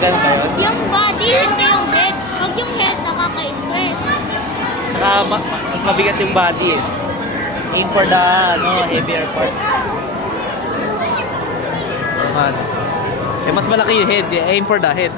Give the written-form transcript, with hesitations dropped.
ganun ba yun? Yung body, hindi yung head. Pag yung head, nakaka-stress. Saka mas mabigat yung body eh. Aim for the heavier part. Ano. Eh mas malaki yung head, eh. Aim for the head.